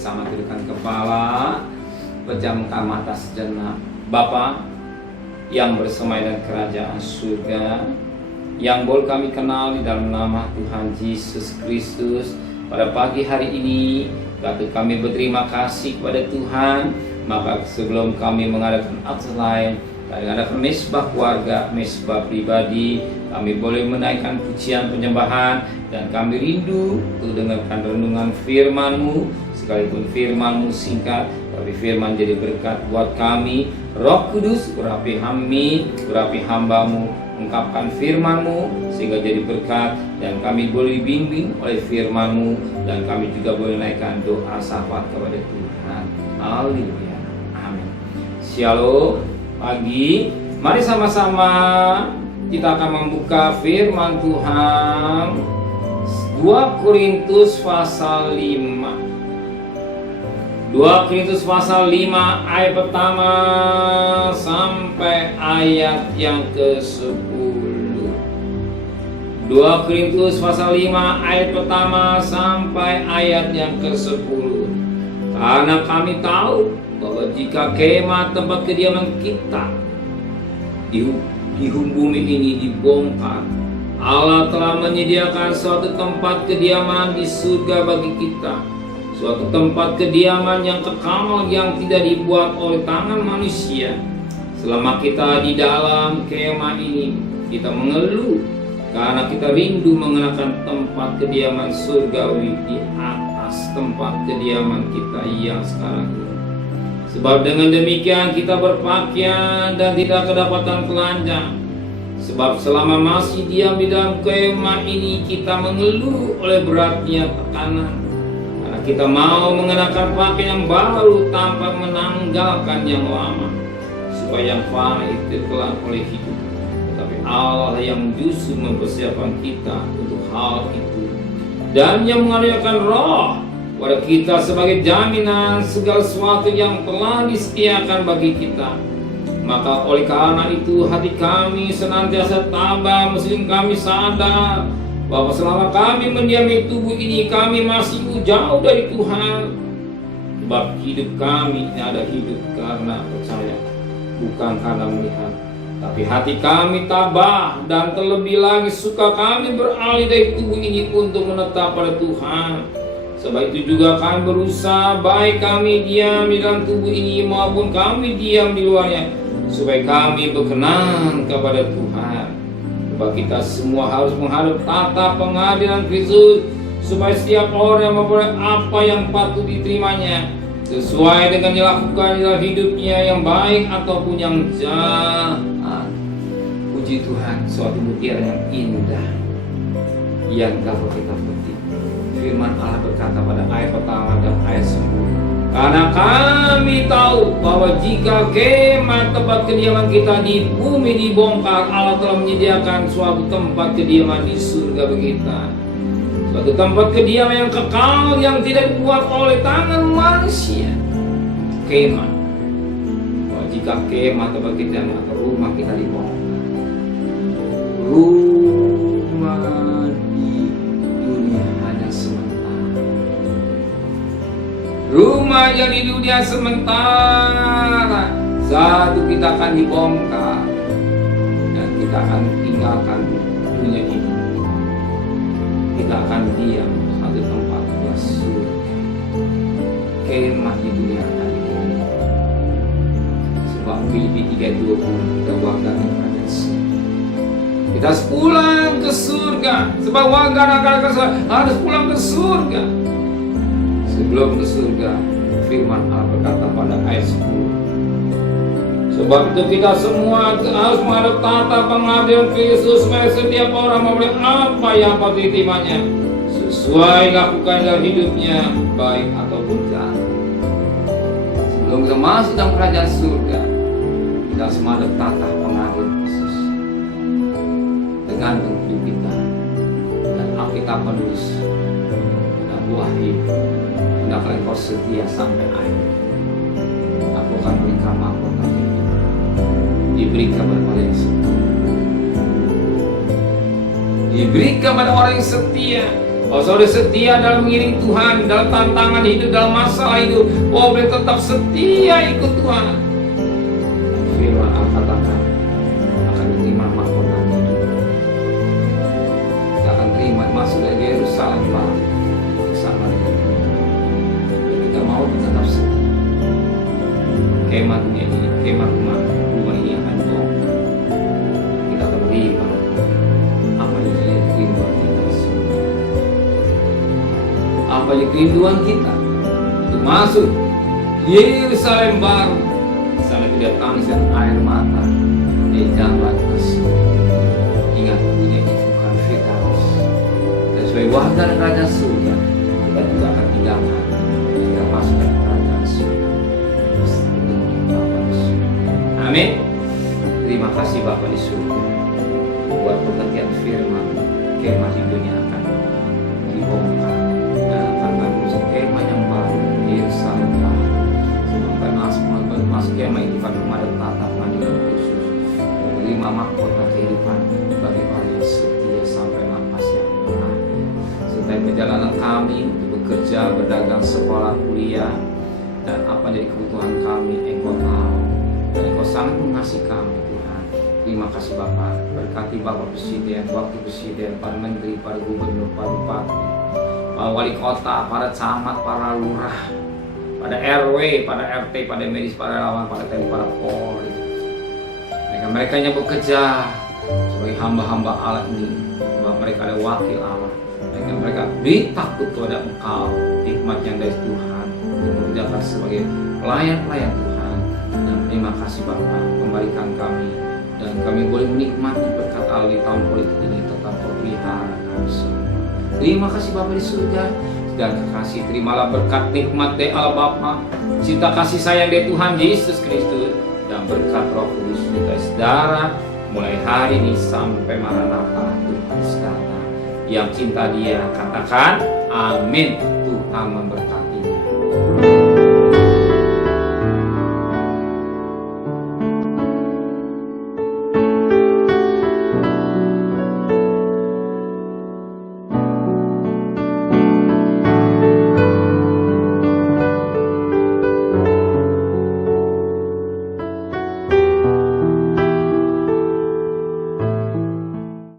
bersama tundukkan kepala, pejamkan mata sejenak. Bapa yang bersemayam kerajaan surga, yang boleh kami kenal di dalam nama Tuhan Yesus Kristus, pada pagi hari ini kami berterima kasih kepada Tuhan. Maka sebelum kami mengadakan akses lain, kami mengadakan mesbah keluarga, mesbah pribadi, kami boleh menaikkan pujian penyembahan, dan kami rindu untuk dengarkan renungan firman-Mu. Sekalipun firman-Mu singkat, tapi firman jadi berkat buat kami. Roh Kudus, urapi kami, urapi hamba-Mu, ungkapkan firman-Mu sehingga jadi berkat, dan kami boleh dibimbing oleh firman-Mu, dan kami juga boleh naikkan doa syafaat kepada Tuhan. Haleluya, amin. Shalom. Pagi, mari sama-sama kita akan membuka firman Tuhan 2 Korintus pasal 5. 2 Korintus pasal 5 ayat pertama sampai ayat yang ke-10. 2 Korintus pasal 5 ayat pertama sampai ayat yang ke-10. Karena kami tahu bahwa jika kemah tempat kediaman kita di bumi ini dibongkar, Allah telah menyediakan suatu tempat kediaman di surga bagi kita, suatu tempat kediaman yang kekal yang tidak dibuat oleh tangan manusia. Selama kita di dalam kemah ini, kita mengeluh karena kita rindu mengenakan tempat kediaman surgawi di atas tempat kediaman kita yang sekarang ini. Sebab dengan demikian kita berpakaian dan tidak kedapatan telanjang. Sebab selama masih diam di dalam kemah ini, kita mengeluh oleh beratnya tekanan, karena kita mau mengenakan pakaian yang baru tanpa menanggalkan yang lama, supaya yang fana itu telah oleh hidup. Tetapi Allah yang justru mempersiapkan kita untuk hal itu, dan yang mengaruniakan roh pada kita sebagai jaminan segala sesuatu yang telah disediakan bagi kita. Maka oleh karena itu hati kami senantiasa tabah, meski kami sadar bahwa selama kami mendiami tubuh ini, kami masih jauh dari Tuhan. Sebab hidup kami ini ada hidup karena percaya, bukan karena melihat. Tapi hati kami tabah, dan terlebih lagi suka kami beralih dari tubuh ini untuk menetap pada Tuhan. Sebab itu juga kami berusaha, baik kami diam di dalam tubuh ini maupun kami diam di luarnya, supaya kami berkenan kepada Tuhan. Sebab kita semua harus menghadap tata pengadilan Kristus, supaya setiap orang memperoleh apa yang patut diterimanya, sesuai dengan dilakukan dalam hidupnya yang baik ataupun yang jahat. Puji Tuhan, suatu mutiara yang indah yang dapat kita petik. Firman Allah berkata pada ayat pertama dan ayat 10. Karena kami tahu bahwa jika kemah tempat kediaman kita di bumi dibongkar, Allah telah menyediakan suatu tempat kediaman di surga bagi kita, suatu tempat kediaman yang kekal yang tidak dibuat oleh tangan manusia. Kemah, bahwa jika kemah tempat kediaman atau rumah kita dibongkar, rumah di dunia hanya sementara. Rumah yang di dunia sementara, satu kita akan dibongkar dan kita akan tinggalkan dunia ini. Kita akan diam satu tempat di surga. Kemah di dunia akan dibongkar. Sebab Filipi 3:20 kita warga negara kita harus pulang ke surga. Sebab warga negara harus pulang ke surga. Sebelum ke surga, firman Allah berkata pada ayat 10. Sebab itu kita semua harus menghadap tata pengadilan Kristus, supaya setiap orang memperoleh apa yang patut diterimanya, sesuai lakukan dalam hidupnya, baik ataupun jahat. Sebelum kita masuk dalam kerajaan surga, kita harus menghadap tata pengadilan Kristus. Tergantung hidup kita. Dan Alkitab menulis dan Wahyu, hendaklah engkau setia sampai akhir, aku akan berikan mahkota hidup, diberikan kepada orang yang setia. Diberikan kepada orang yang setia. Oh, saudara setia dalam mengiring Tuhan, dalam tantangan hidup, dalam masalah hidup. Oh, boleh tetap setia ikut Tuhan. Firman Allah katakan akan diterima mahkota hidup. Kita akan terima masuk dari Yerusalem baru bersama dengan Tuhan. Kita mau tetap setia. Kemah dunia ini, kemah rumah ini akan bongkar. Kita akan terima apa yang jadi kerinduan kita semua. Apa yang kerinduan kita untuk masuk Yerusalem baru. Sana tidak tangis dan air mata di jalan tersebut. Ingat, dunia itu bukan Firdaus. Dan sebagai warga negara surga, kita juga akan tinggalkan kita masuk ke kerajaan surga. Amin. Terima kasih Bapa di surga buat pengertian firman. Kemah di dunia akan dibongkar dan akan ada kemah yang baru di Yerusalem baru. Sampai masuk kemah itu pada rumah dan tatapan yang khusus. 5 mahkota kehidupan bagi orang yang setia sampai nafas yang terakhir. Serta perjalanan kami untuk bekerja, berdagang, sekolah, kuliah, dan apa jadi kebutuhan kami, Engkau tahu. Dan Engkau sangat mengasihi kami Tuhan. Terima kasih Bapak. Berkati Bapak Presiden, Wakil Presiden, para Menteri, para Gubernur, para Bupati, para Wali Kota, para Camat, para Lurah, pada RW, pada RT, pada medis, para relawan, para TNI, para Polri. Mereka yang bekerja sebagai hamba-hamba Allah ini, bahwa mereka adalah wakil Allah. Mereka ditakut kepada Engkau, hikmat yang dari Tuhan untuk mengerjakan sebagai pelayan-pelayan Tuhan. Dan terima kasih Bapa, kembalikan kami dan kami boleh menikmati berkat Allah di tahun politik ini, tetap pelihara kami semua. Terima kasih Bapa di surga, dan kasih terimalah berkat nikmat dari Allah Bapa, cinta kasih sayang dari Tuhan Yesus Kristus, dan berkat Roh Kudus kita saudara mulai hari ini sampai Maranatha Tuhan datang. Yang cinta Dia katakan amin. Tuhan memberkatinya.